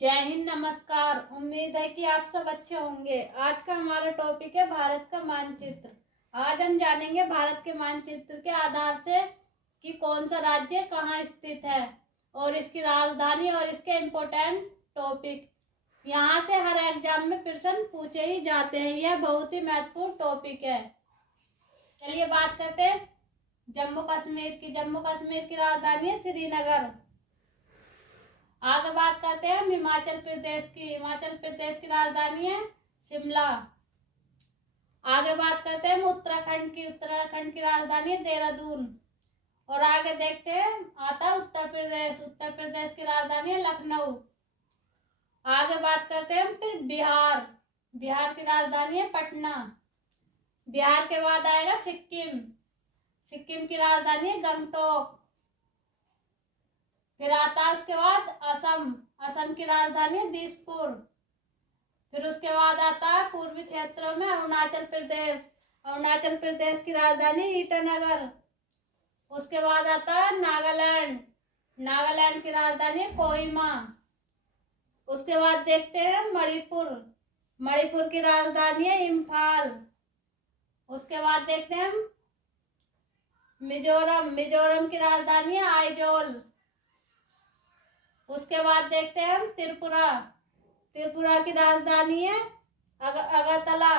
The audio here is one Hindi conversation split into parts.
जय हिंद, नमस्कार। उम्मीद है कि आप सब अच्छे होंगे। आज का हमारा टॉपिक है भारत का मानचित्र। आज हम जानेंगे भारत के मानचित्र के आधार से कि कौन सा राज्य कहाँ स्थित है और इसकी राजधानी और इसके इम्पोर्टेंट टॉपिक। यहाँ से हर एग्जाम में प्रश्न पूछे ही जाते हैं। यह बहुत ही महत्वपूर्ण टॉपिक है। चलिए बात करते हैं जम्मू कश्मीर की राजधानी है श्रीनगर। आगे बात करते हैं हम हिमाचल प्रदेश की राजधानी है शिमला। आगे बात करते हैं हम उत्तराखंड की राजधानी है देहरादून। और आगे देखते हैं आता है उत्तर प्रदेश की राजधानी है लखनऊ। आगे बात करते हैं हम फिर बिहार की राजधानी है पटना। बिहार के बाद आएगा सिक्किम की राजधानी है गंगटोक। फिर आता है उसके बाद असम की राजधानी है दिसपुर। फिर उसके बाद आता है पूर्वी क्षेत्रों में अरुणाचल प्रदेश की राजधानी ईटानगर। उसके बाद आता है नागालैंड की राजधानी है कोहिमा। उसके बाद देखते हैं मणिपुर की राजधानी है इम्फाल। उसके बाद देखते हैं हम मिजोरम की राजधानी है आइजोल। उसके बाद देखते हैं हम त्रिपुरा की राजधानी है अगरतला।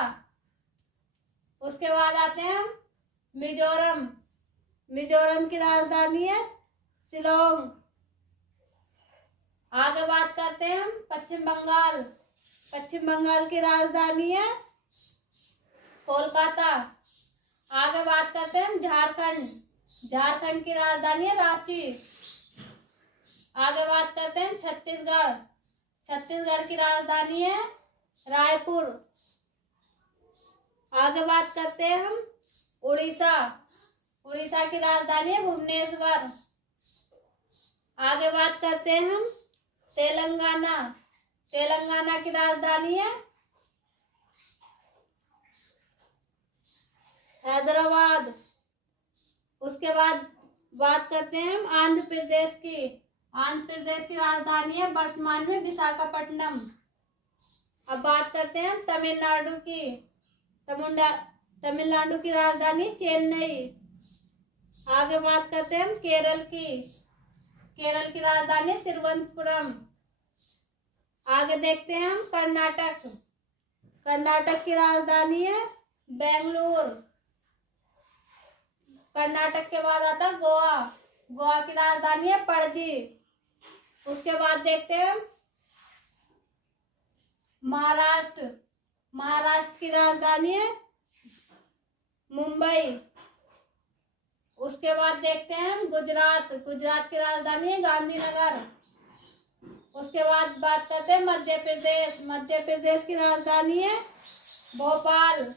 उसके बाद आते हैं हम मिजोरम की राजधानी है शिलोंग। आगे बात करते हैं हम पश्चिम बंगाल की राजधानी है कोलकाता। आगे बात करते हैं हम झारखंड की राजधानी है रांची। आगे बात करते हैं छत्तीसगढ़ की राजधानी है रायपुर। आगे बात करते हैं हम उड़ीसा की राजधानी है भुवनेश्वर। आगे बात करते हैं हम तेलंगाना की राजधानी है हैदराबाद। उसके बाद बात करते हैं हम आंध्र प्रदेश की राजधानी है वर्तमान में विशाखापट्टनम। अब बात करते हैं हम तमिलनाडु की राजधानी चेन्नई। आगे बात करते हैं हम केरल की राजधानी तिरुवनंतपुरम। आगे देखते हैं हम कर्नाटक की राजधानी है बेंगलुरु। कर्नाटक के बाद आता है गोवा की राजधानी है पणजी। उसके बाद देखते हैं महाराष्ट्र की राजधानी है मुंबई। उसके बाद देखते हैं हम गुजरात की राजधानी है गांधीनगर। उसके बाद बात करते हैं मध्य प्रदेश की राजधानी है भोपाल।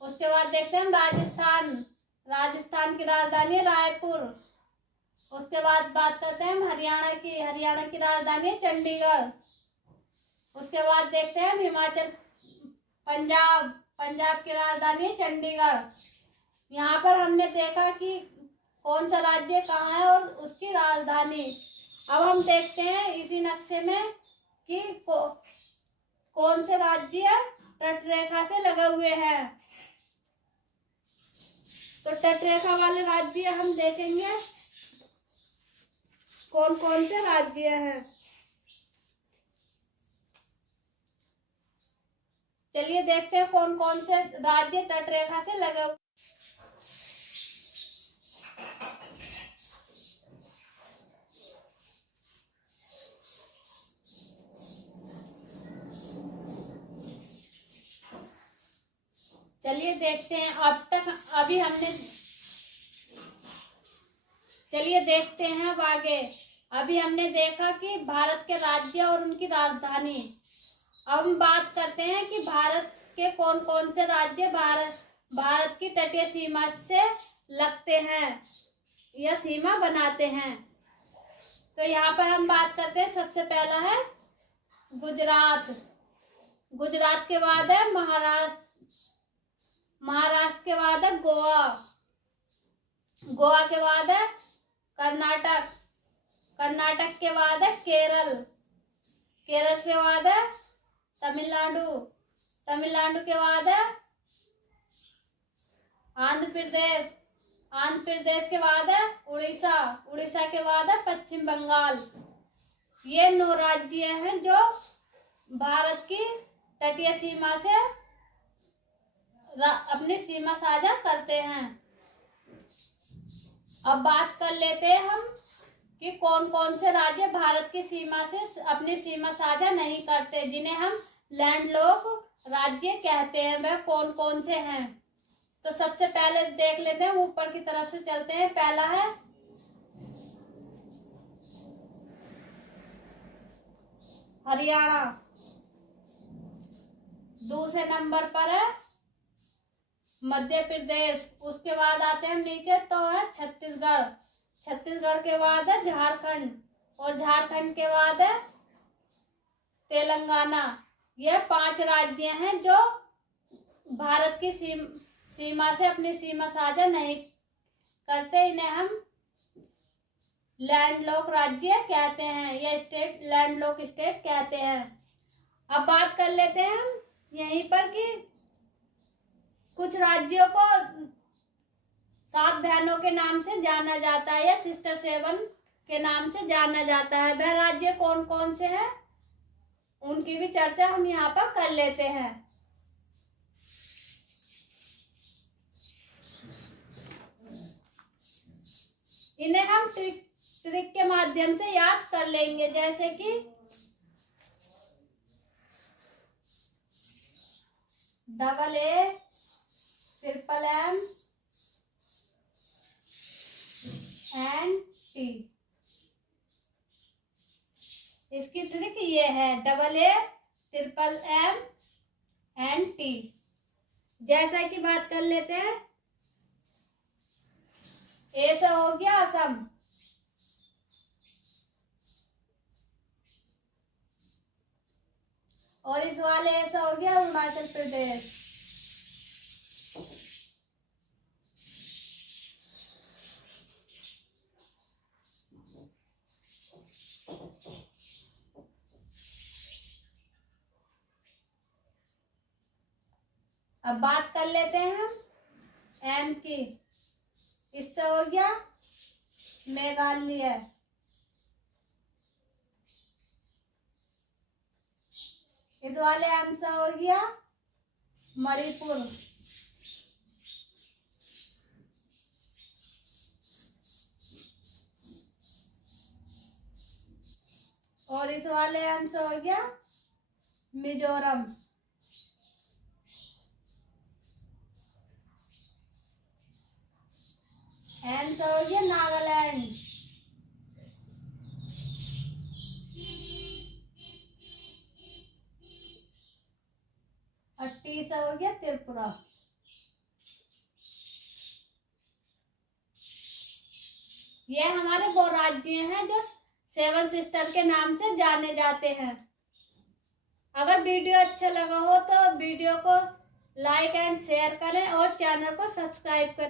उसके बाद देखते हैं हम राजस्थान की राजधानी है रायपुर। उसके बाद बात करते हैं हम हरियाणा की राजधानी है चंडीगढ़। उसके बाद देखते हैं हम पंजाब की राजधानी है चंडीगढ़। यहाँ पर हमने देखा कि कौन सा राज्य कहाँ है और उसकी राजधानी। अब हम देखते हैं इसी नक्शे में कि कौन से राज्य तटरेखा से लगे हुए हैं। तो तटरेखा वाले राज्य हम देखेंगे कौन कौन से राज्य हैं। चलिए देखते हैं कौन कौन से राज्य तटरेखा से लगे हुए। चलिए देखते हैं चलिए देखते हैं अब आगे। अभी हमने देखा कि भारत के राज्य और उनकी राजधानी। अब हम बात करते हैं कि भारत के कौन कौन से राज्य भारत की तटीय सीमा से लगते हैं या सीमा बनाते हैं। तो यहाँ पर हम बात करते हैं, सबसे पहला है गुजरात के बाद है महाराष्ट्र के बाद है गोवा के बाद है कर्नाटक कर्नाटक के बाद है केरल, केरल के बाद है तमिलनाडु, तमिलनाडु के बाद है आंध्र प्रदेश, आंध्र प्रदेश के बाद है उड़ीसा, उड़ीसा के बाद है पश्चिम बंगाल। ये 9 राज्य हैं जो भारत की तटीय सीमा से अपनी सीमा साझा करते हैं। अब बात कर लेते हैं हम कि कौन कौन से राज्य भारत की सीमा से अपनी सीमा साझा नहीं करते, जिन्हें हम लैंडलॉक राज्य कहते हैं। वह कौन कौन से हैं? तो सबसे पहले देख लेते हैं, ऊपर की तरफ से चलते हैं। पहला है हरियाणा, दूसरे नंबर पर है मध्य प्रदेश, उसके बाद आते हैं नीचे तो है छत्तीसगढ़, छत्तीसगढ़ के बाद है झारखंड, और झारखंड के बाद है तेलंगाना। यह 5 राज्य हैं जो भारत की सीमा से अपनी सीमा साझा नहीं करते। इन्हें हम लैंडलॉक राज्य कहते हैं या स्टेट, लैंडलॉक स्टेट कहते हैं। अब बात कर लेते हैं हम यहीं पर कि कुछ राज्यों को 7 बहनों के नाम से जाना जाता है या सिस्टर 7 के नाम से जाना जाता है। वह राज्य कौन कौन से हैं, उनकी भी चर्चा हम यहाँ पर कर लेते हैं। इन्हें हम ट्रिक के माध्यम से याद कर लेंगे, जैसे कि AA, MMM and T। इसकी ट्रिक ये है AA, MMM and T। जैसा कि बात कर लेते हैं, ए से हो गया असम, और इस वाले ऐसा हो गया अरुणाचल प्रदेश। अब बात कर लेते हैं हम एम की। इससे हो गया मेघालय, इस वाले एम से हो गया मणिपुर, और इस वाले एम से हो गया मिजोरम। एन से हो गया नागालैंड, और टी से हो गया त्रिपुरा। ये हमारे वो राज्य हैं जो 7 सिस्टर के नाम से जाने जाते हैं। अगर वीडियो अच्छा लगा हो तो वीडियो को लाइक एंड शेयर करें और चैनल को सब्सक्राइब करें।